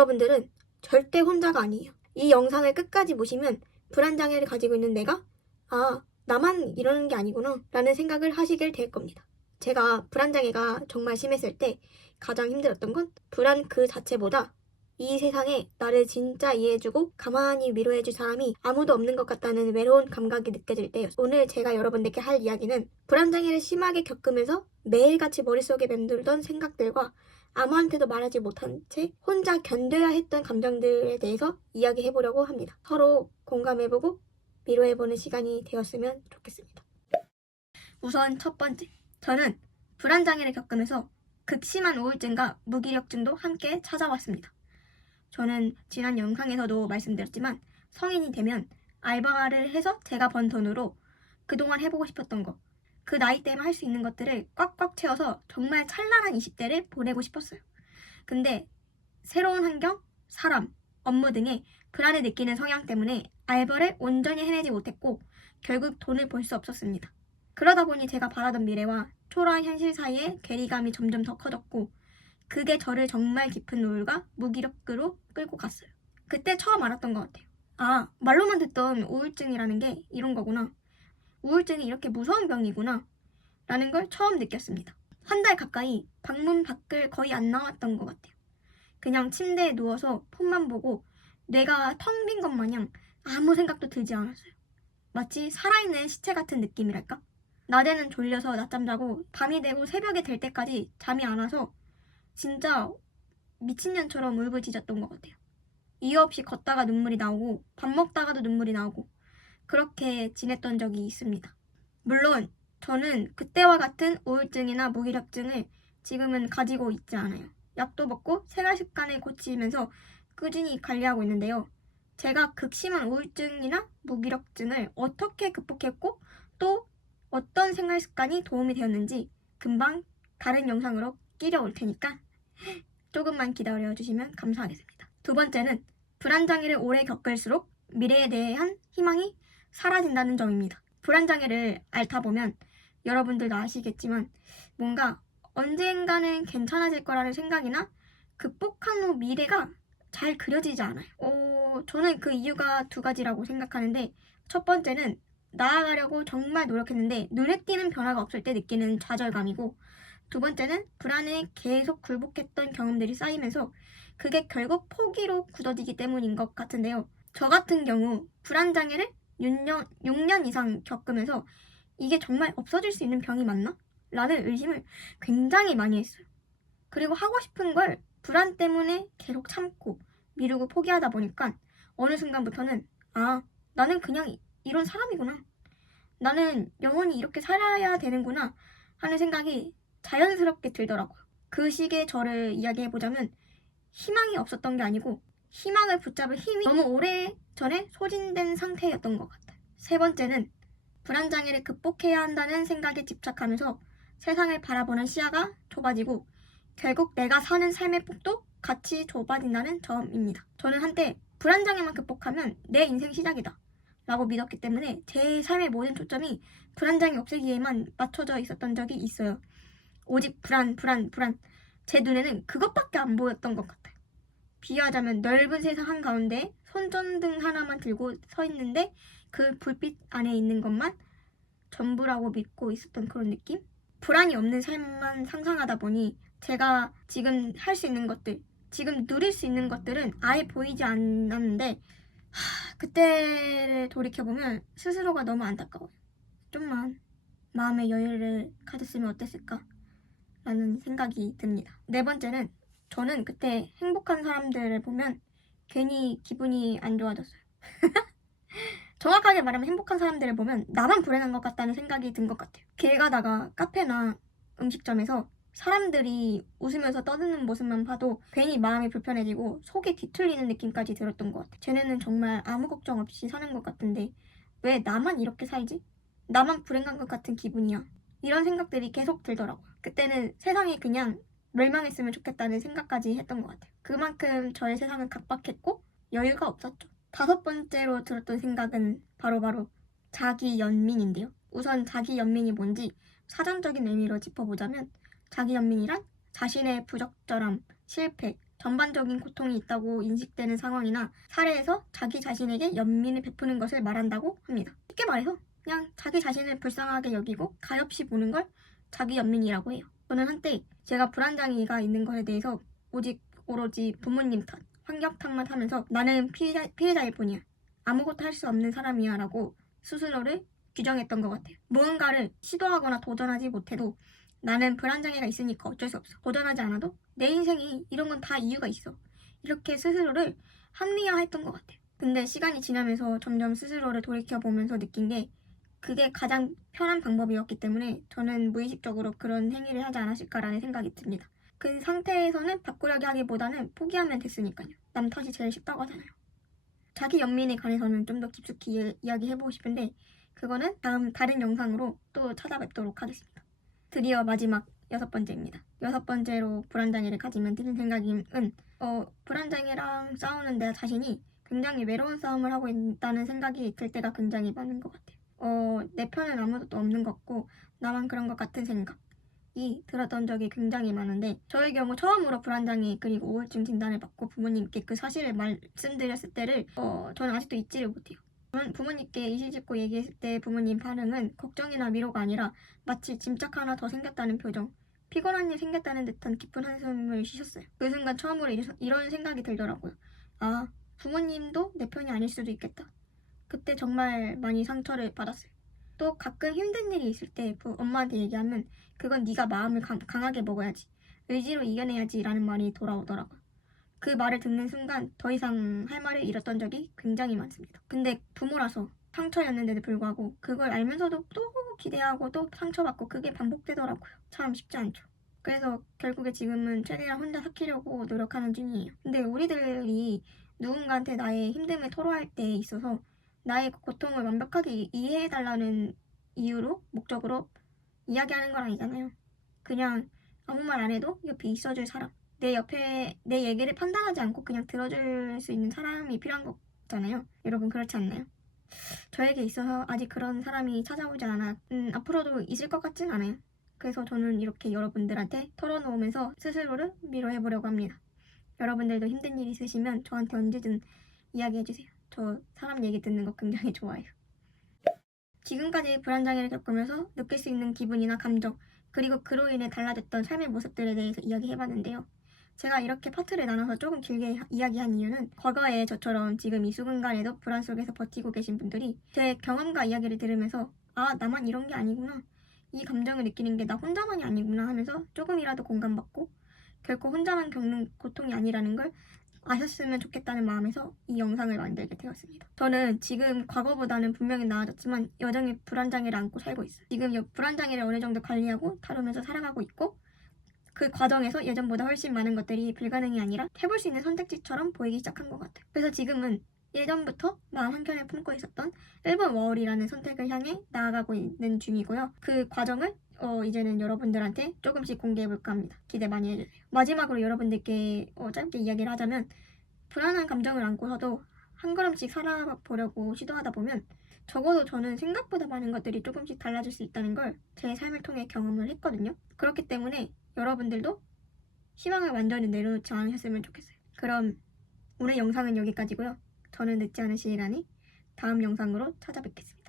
여러분들은 절대 혼자가 아니에요. 이 영상을 끝까지 보시면 불안장애를 가지고 있는 내가 나만 이러는 게 아니구나 라는 생각을 하시게 될 겁니다. 제가 불안장애가 정말 심했을 때 가장 힘들었던 건 불안 그 자체보다 이 세상에 나를 진짜 이해해주고 가만히 위로해줄 사람이 아무도 없는 것 같다는 외로운 감각이 느껴질 때였어요. 오늘 제가 여러분들께 할 이야기는 불안장애를 심하게 겪으면서 매일같이 머릿속에 맴돌던 생각들과 아무한테도 말하지 못한 채 혼자 견뎌야 했던 감정들에 대해서 이야기해보려고 합니다. 서로 공감해보고 위로해보는 시간이 되었으면 좋겠습니다. 우선 첫 번째, 저는 불안장애를 겪으면서 극심한 우울증과 무기력증도 함께 찾아왔습니다. 저는 지난 영상에서도 말씀드렸지만 성인이 되면 알바를 해서 제가 번 돈으로 그동안 해보고 싶었던 거, 그 나이 때만 할 수 있는 것들을 꽉꽉 채워서 정말 찬란한 20대를 보내고 싶었어요. 근데 새로운 환경, 사람, 업무 등의 불안을 느끼는 성향 때문에 알바를 온전히 해내지 못했고 결국 돈을 벌 수 없었습니다. 그러다 보니 제가 바라던 미래와 초라한 현실 사이에 괴리감이 점점 더 커졌고 그게 저를 정말 깊은 우울과 무기력으로 끌고 갔어요. 그때 처음 알았던 것 같아요. 말로만 듣던 우울증이라는 게 이런 거구나. 우울증이 이렇게 무서운 병이구나 라는 걸 처음 느꼈습니다. 한 달 가까이 방문 밖을 거의 안 나왔던 것 같아요. 그냥 침대에 누워서 폰만 보고 뇌가 텅 빈 것 마냥 아무 생각도 들지 않았어요. 마치 살아있는 시체 같은 느낌이랄까? 낮에는 졸려서 낮잠 자고 밤이 되고 새벽이 될 때까지 잠이 안 와서 진짜 미친년처럼 울부짖었던 것 같아요. 이유 없이 걷다가 눈물이 나오고 밥 먹다가도 눈물이 나오고 그렇게 지냈던 적이 있습니다. 물론 저는 그때와 같은 우울증이나 무기력증을 지금은 가지고 있지 않아요. 약도 먹고 생활 습관을 고치면서 꾸준히 관리하고 있는데요. 제가 극심한 우울증이나 무기력증을 어떻게 극복했고 또 어떤 생활 습관이 도움이 되었는지 금방 다른 영상으로 끼려올 테니까 조금만 기다려주시면 감사하겠습니다. 두 번째는 불안장애를 오래 겪을수록 미래에 대한 희망이 사라진다는 점입니다. 불안장애를 앓다 보면 여러분들도 아시겠지만 뭔가 언젠가는 괜찮아질 거라는 생각이나 극복한 후 미래가 잘 그려지지 않아요. 저는 그 이유가 두 가지라고 생각하는데 첫 번째는 나아가려고 정말 노력했는데 눈에 띄는 변화가 없을 때 느끼는 좌절감이고 두 번째는 불안에 계속 굴복했던 경험들이 쌓이면서 그게 결국 포기로 굳어지기 때문인 것 같은데요. 저 같은 경우 불안장애를 6년 이상 겪으면서 이게 정말 없어질 수 있는 병이 맞나? 라는 의심을 굉장히 많이 했어요. 그리고 하고 싶은 걸 불안 때문에 계속 참고 미루고 포기하다 보니까 어느 순간부터는 나는 그냥 이런 사람이구나. 나는 영원히 이렇게 살아야 되는구나 하는 생각이 자연스럽게 들더라고요. 그 시기의 저를 이야기해보자면 희망이 없었던 게 아니고 희망을 붙잡을 힘이 너무 오래 전에 소진된 상태였던 것 같아요. 세 번째는 불안장애를 극복해야 한다는 생각에 집착하면서 세상을 바라보는 시야가 좁아지고 결국 내가 사는 삶의 폭도 같이 좁아진다는 점입니다. 저는 한때 불안장애만 극복하면 내 인생 시작이다 라고 믿었기 때문에 제 삶의 모든 초점이 불안장애 없애기에만 맞춰져 있었던 적이 있어요. 오직 불안. 제 눈에는 그것밖에 안 보였던 것 같아요. 비유하자면 넓은 세상 한가운데 손전등 하나만 들고 서 있는데 그 불빛 안에 있는 것만 전부라고 믿고 있었던 그런 느낌? 불안이 없는 삶만 상상하다 보니 제가 지금 할 수 있는 것들, 지금 누릴 수 있는 것들은 아예 보이지 않았는데 그때를 돌이켜보면 스스로가 너무 안타까워요. 좀만 마음의 여유를 가졌으면 어땠을까? 라는 생각이 듭니다. 네 번째는 저는 그때 행복한 사람들을 보면 괜히 기분이 안 좋아졌어요. 정확하게 말하면 행복한 사람들을 보면 나만 불행한 것 같다는 생각이 든 것 같아요. 길 가다가 카페나 음식점에서 사람들이 웃으면서 떠드는 모습만 봐도 괜히 마음이 불편해지고 속이 뒤틀리는 느낌까지 들었던 것 같아요. 쟤네는 정말 아무 걱정 없이 사는 것 같은데 왜 나만 이렇게 살지? 나만 불행한 것 같은 기분이야. 이런 생각들이 계속 들더라고요. 그때는 세상이 그냥 멸망했으면 좋겠다는 생각까지 했던 것 같아요. 그만큼 저의 세상은 각박했고 여유가 없었죠. 다섯 번째로 들었던 생각은 바로 자기 연민인데요. 우선 자기 연민이 뭔지 사전적인 의미로 짚어보자면 자기 연민이란 자신의 부적절함, 실패, 전반적인 고통이 있다고 인식되는 상황이나 사례에서 자기 자신에게 연민을 베푸는 것을 말한다고 합니다. 쉽게 말해서 그냥 자기 자신을 불쌍하게 여기고 가엾이 보는 걸 자기 연민이라고 해요. 저는 한때 제가 불안장애가 있는 것에 대해서 오로지 부모님 탓, 환경 탓만 하면서 나는 피해자일 뿐이야. 아무것도 할 수 없는 사람이야 라고 스스로를 규정했던 것 같아요. 무언가를 시도하거나 도전하지 못해도 나는 불안장애가 있으니까 어쩔 수 없어. 도전하지 않아도 내 인생이 이런 건 다 이유가 있어. 이렇게 스스로를 합리화했던 것 같아요. 근데 시간이 지나면서 점점 스스로를 돌이켜보면서 느낀 게 그게 가장 편한 방법이었기 때문에 저는 무의식적으로 그런 행위를 하지 않았을까라는 생각이 듭니다. 그 상태에서는 바꾸려고 하기보다는 포기하면 됐으니까요. 남 탓이 제일 쉽다고 하잖아요. 자기 연민에 관해서는 좀 더 깊숙이 이야기해보고 싶은데 그거는 다른 영상으로 또 찾아뵙도록 하겠습니다. 드디어 마지막 6번째입니다. 6번째로 불안장애를 가지면 드는 생각은 불안장애랑 싸우는 내 자신이 굉장히 외로운 싸움을 하고 있다는 생각이 들 때가 굉장히 많은 것 같아요. 내 편은 아무것도 없는 것 같고 나만 그런 것 같은 생각이 들었던 적이 굉장히 많은데 저의 경우 처음으로 불안장애 그리고 우울증 진단을 받고 부모님께 그 사실을 말씀드렸을 때를 저는 아직도 잊지를 못해요. 부모님께 이실직고 얘기했을 때 부모님 반응은 걱정이나 위로가 아니라 마치 짐작 하나 더 생겼다는 표정, 피곤한 일 생겼다는 듯한 깊은 한숨을 쉬셨어요. 그 순간 처음으로 이런 생각이 들더라고요. 아, 부모님도 내 편이 아닐 수도 있겠다. 그때 정말 많이 상처를 받았어요. 또 가끔 힘든 일이 있을 때 엄마한테 얘기하면 그건 네가 마음을 강하게 먹어야지, 의지로 이겨내야지 라는 말이 돌아오더라고요. 그 말을 듣는 순간 더 이상 할 말을 잃었던 적이 굉장히 많습니다. 근데 부모라서 상처였는데도 불구하고 그걸 알면서도 또 기대하고 또 상처받고 그게 반복되더라고요. 참 쉽지 않죠. 그래서 결국에 지금은 최대한 혼자 삭히려고 노력하는 중이에요. 근데 우리들이 누군가한테 나의 힘듦을 토로할 때 있어서 나의 고통을 완벽하게 이해해달라는 이유로 목적으로 이야기하는 건 아니잖아요. 그냥 아무 말 안 해도 옆에 있어줄 사람, 내 옆에 내 얘기를 판단하지 않고 그냥 들어줄 수 있는 사람이 필요한 거잖아요. 여러분 그렇지 않나요? 저에게 있어서 아직 그런 사람이 찾아오지 않아 앞으로도 있을 것 같진 않아요. 그래서 저는 이렇게 여러분들한테 털어놓으면서 스스로를 위로해보려고 합니다. 여러분들도 힘든 일 있으시면 저한테 언제든 이야기해주세요. 저 사람 얘기 듣는 거 굉장히 좋아해요. 지금까지 불안장애를 겪으면서 느낄 수 있는 기분이나 감정, 그리고 그로 인해 달라졌던 삶의 모습들에 대해서 이야기해봤는데요. 제가 이렇게 파트를 나눠서 조금 길게 이야기한 이유는 과거에 저처럼 지금 이 순간에도 불안 속에서 버티고 계신 분들이 제 경험과 이야기를 들으면서 아, 나만 이런 게 아니구나. 이 감정을 느끼는 게 나 혼자만이 아니구나 하면서 조금이라도 공감받고 결코 혼자만 겪는 고통이 아니라는 걸 아셨으면 좋겠다는 마음에서 이 영상을 만들게 되었습니다. 저는 지금 과거보다는 분명히 나아졌지만 여전히 불안장애를 안고 살고 있어요. 지금 불안장애를 어느 정도 관리하고 다루면서 살아가고 있고 그 과정에서 예전보다 훨씬 많은 것들이 불가능이 아니라 해볼 수 있는 선택지처럼 보이기 시작한 것 같아요. 그래서 지금은 예전부터 마음 한켠에 품고 있었던 일본 워홀이라는 선택을 향해 나아가고 있는 중이고요. 그 과정을 이제는 여러분들한테 조금씩 공개해볼까 합니다. 기대 많이 해주세요. 마지막으로 여러분들께 짧게 이야기를 하자면 불안한 감정을 안고서도 한 걸음씩 살아보려고 시도하다 보면 적어도 저는 생각보다 많은 것들이 조금씩 달라질 수 있다는 걸 제 삶을 통해 경험을 했거든요. 그렇기 때문에 여러분들도 희망을 완전히 내려놓지 않으셨으면 좋겠어요. 그럼 오늘 영상은 여기까지고요. 저는 늦지 않은 시일 안에 다음 영상으로 찾아뵙겠습니다.